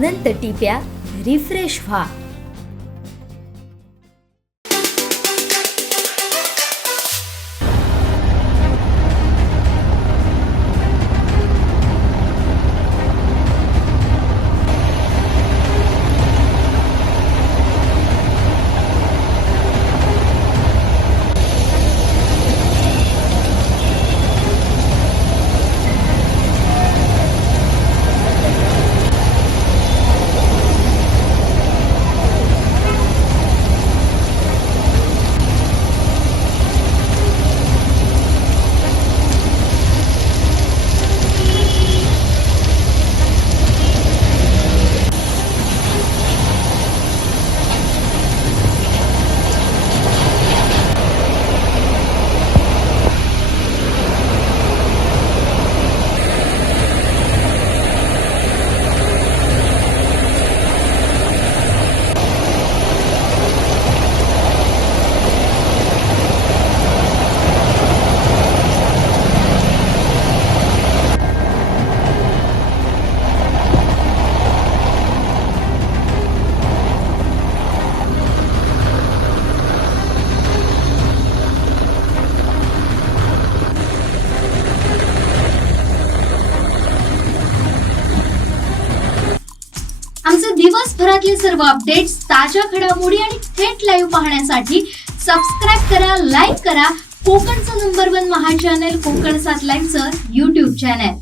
अनंत टिप्या refresh व्हा. आमचे दिवसभरातले सर्व अपडेट्स, ताज्या घडामोडी आणि थेट लाईव्ह पाहण्यासाठी सबस्क्राईब करा, लाईक करा कोकणचं नंबर 1 महा चॅनल कोकण 7 लाईव्हचं YouTube चॅनल.